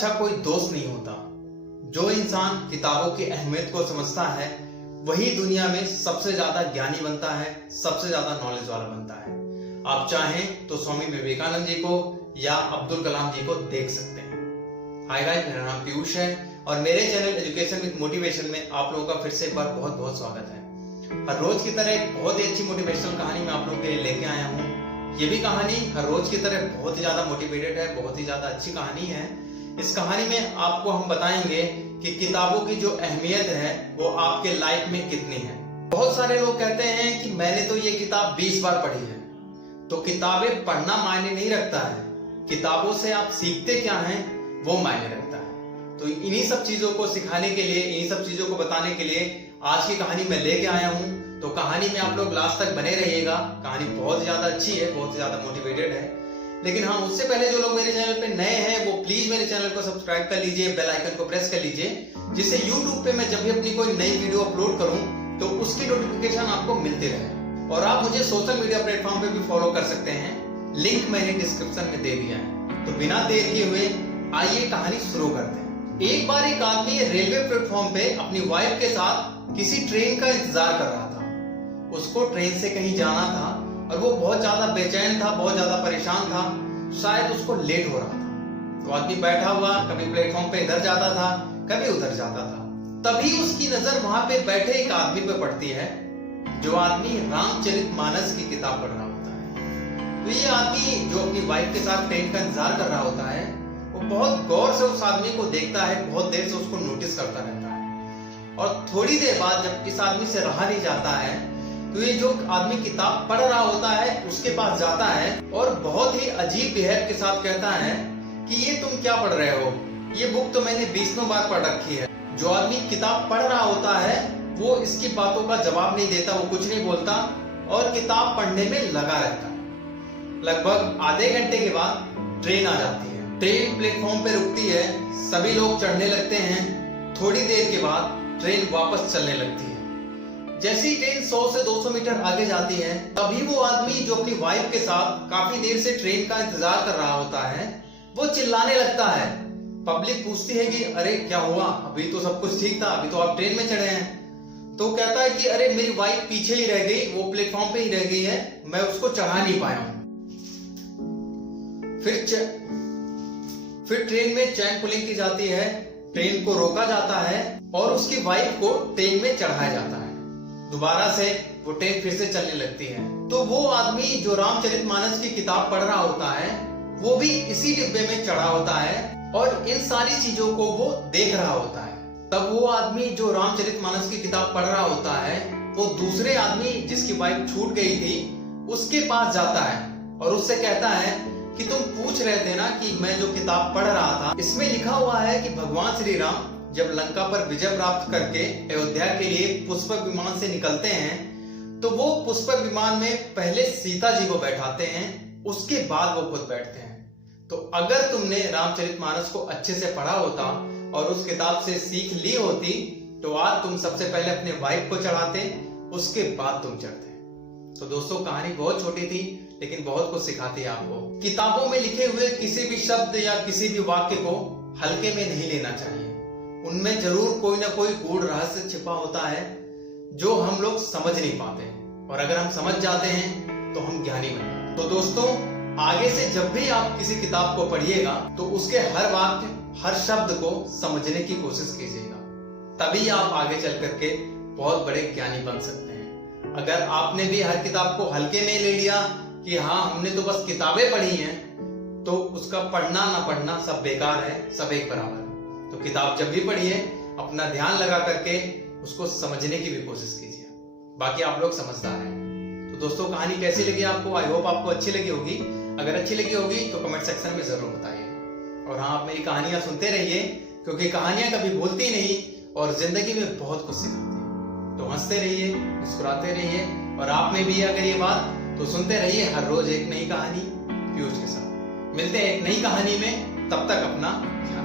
अच्छा कोई दोस्त नहीं होता। जो इंसान किताबों की अहमियत को समझता है वही दुनिया में सबसे ज्यादा ज्ञानी बनता है, सबसे ज्यादा नॉलेज वाला बनता है। आप चाहें तो स्वामी विवेकानंद जी को या अब्दुल कलाम जी को देख सकते हैं। हाय गाइस, मेरा नाम पीयूष है और मेरे चैनल एजुकेशन विद मोटिवेशन में आप लोगों का फिर से एक बार बहुत बहुत स्वागत है। हर रोज की तरह एक बहुत ही अच्छी मोटिवेशनल कहानी मैं आप लोगों के लिए लेके आया हूँ। ये भी कहानी हर रोज की तरह बहुत ही ज्यादा मोटिवेटेड है, बहुत ही ज्यादा अच्छी कहानी है। इस कहानी में आपको हम बताएंगे कि किताबों की जो अहमियत है वो आपके लाइफ में कितनी है। बहुत सारे लोग कहते हैं कि मैंने तो ये किताब 20 बार पढ़ी है। तो किताबें पढ़ना मायने नहीं रखता है, किताबों से आप सीखते क्या हैं वो मायने रखता है। तो इन्हीं सब चीजों को सिखाने के लिए, इन्हीं सब चीजों को बताने के लिए आज की कहानी मैं लेके आया हूँ। तो कहानी में आप लोग लास्ट तक बने रहिएगा। कहानी बहुत ज्यादा अच्छी है, बहुत ज्यादा मोटिवेटेड है। लेकिन हाँ, उससे पहले जो लोग मेरे चैनल पे नए हैं वो प्लीज मेरे चैनल को सब्सक्राइब कर लीजिए, बेल आइकन को प्रेस कर लीजिए, जिससे YouTube पे मैं जब भी अपनी कोई नई वीडियो अपलोड करूं तो उसकी नोटिफिकेशन आपको मिलती रहे। और आप मुझे सोशल मीडिया प्लेटफॉर्म पे भी फॉलो कर सकते हैं, लिंक मैंने डिस्क्रिप्शन में दे दिया है। तो बिना देर किए हुए आइए कहानी शुरू करते हैं। एक बार एक आदमी रेलवे प्लेटफॉर्म पे अपनी वाइफ के साथ किसी ट्रेन का इंतजार कर रहा था। उसको ट्रेन से कहीं जाना था और वो बहुत ज्यादा बेचैन था, बहुत ज्यादा परेशान था, शायद उसको लेट हो रहा था। तो आदमी बैठा हुआ कभी प्लेटफॉर्म पे इधर जाता था, कभी उधर जाता था। तभी उसकी नजर वहां पे बैठे एक आदमी पे पड़ती है, जो आदमी रामचरितमानस की किताब पढ़ रहा होता है। तो ये आदमी जो अपनी वाइफ के साथ ट्रेन का इंतजार कर रहा होता है, वो बहुत गौर से उस आदमी को देखता है, बहुत देर से उसको नोटिस करता रहता है। और थोड़ी देर बाद जब इस आदमी से रहा नहीं जाता है तो ये जो आदमी किताब पढ़ रहा होता है उसके पास जाता है और बहुत ही अजीब बिहेव के साथ कहता है कि ये तुम क्या पढ़ रहे हो, ये बुक तो मैंने 20 बार पढ़ रखी है। जो आदमी किताब पढ़ रहा होता है वो इसकी बातों का जवाब नहीं देता, वो कुछ नहीं बोलता और किताब पढ़ने में लगा रहता है। लगभग आधे घंटे के बाद ट्रेन आ जाती है। ट्रेन प्लेटफॉर्म पे रुकती है, सभी लोग चढ़ने लगते हैं। थोड़ी देर के बाद ट्रेन वापस चलने लगती है। जैसी ट्रेन 100 से 200 मीटर आगे जाती है, तभी वो आदमी जो अपनी वाइफ के साथ काफी देर से ट्रेन का इंतजार कर रहा होता है वो चिल्लाने लगता है। पब्लिक पूछती है कि अरे क्या हुआ, अभी तो सब कुछ ठीक था, अभी तो आप ट्रेन में चढ़े हैं। तो कहता है कि अरे मेरी वाइफ पीछे ही रह गई, वो प्लेटफॉर्म पे ही रह गई है, मैं उसको चढ़ा नहीं पाया हूं। फिर ट्रेन में चैन पुलिंग की जाती है, ट्रेन को रोका जाता है और उसकी वाइफ को ट्रेन में चढ़ाया जाता है। दोबारा से वो ट्रेन फिर से चलने लगती है। तो वो आदमी जो रामचरितमानस की किताब पढ़ रहा होता है वो भी इसी डिब्बे में चढ़ा होता है और इन सारी चीजों को वो देख रहा होता है। तब वो आदमी जो रामचरितमानस की किताब पढ़ रहा होता है वो दूसरे आदमी जिसकी वाइफ छूट गई थी उसके पास जाता है और उससे कहता है कि तुम पूछ रहे थे ना कि मैं जो किताब पढ़ रहा था, इसमें लिखा हुआ है कि भगवान श्री राम जब लंका पर विजय प्राप्त करके अयोध्या के लिए पुष्पक विमान से निकलते हैं तो वो पुष्पक विमान में पहले सीता जी को बैठाते हैं, उसके बाद वो खुद बैठते हैं। तो अगर तुमने रामचरितमानस को अच्छे से पढ़ा होता और उस किताब से सीख ली होती तो आज तुम सबसे पहले अपने वाइफ को चढ़ाते, उसके बाद तुम चढ़ते। तो दोस्तों, कहानी बहुत छोटी थी लेकिन बहुत कुछ सिखाती है आपको। किताबों में लिखे हुए किसी भी शब्द या किसी भी वाक्य को हल्के में नहीं लेना चाहिए। उनमें जरूर कोई ना कोई गूढ़ रहस्य छिपा होता है जो हम लोग समझ नहीं पाते, और अगर हम समझ जाते हैं तो हम ज्ञानी बन जाते हैं। तो दोस्तों, आगे से जब भी आप किसी किताब को पढ़िएगा तो उसके हर वाक्य, हर शब्द को समझने की कोशिश कीजिएगा, तभी आप आगे चल करके बहुत बड़े ज्ञानी बन सकते हैं। अगर आपने भी हर किताब को हल्के में ले लिया कि हाँ हमने तो बस किताबें पढ़ी हैं, तो उसका पढ़ना ना पढ़ना सब बेकार है, सब एक बराबर है। तो किताब जब भी पढ़िए अपना ध्यान लगा करके उसको समझने की भी कोशिश कीजिए। बाकी आप लोग समझदार हैं। तो दोस्तों, कहानी कैसी लगी आपको? आई होप आपको अच्छी लगी होगी। अगर अच्छी लगी होगी तो कमेंट सेक्शन में जरूर बताइए। और हाँ, आप मेरी कहानियां सुनते रहिए क्योंकि कहानियां कभी भूलती नहीं और जिंदगी में बहुत कुछ सिखाती है। तो हंसते रहिए, मुस्कुराते रहिए, और आप में भी है अगर ये बात तो सुनते रहिए हर रोज एक नई कहानी पीयूष के साथ। मिलते हैं एक नई कहानी में, तब तक अपना ध्यान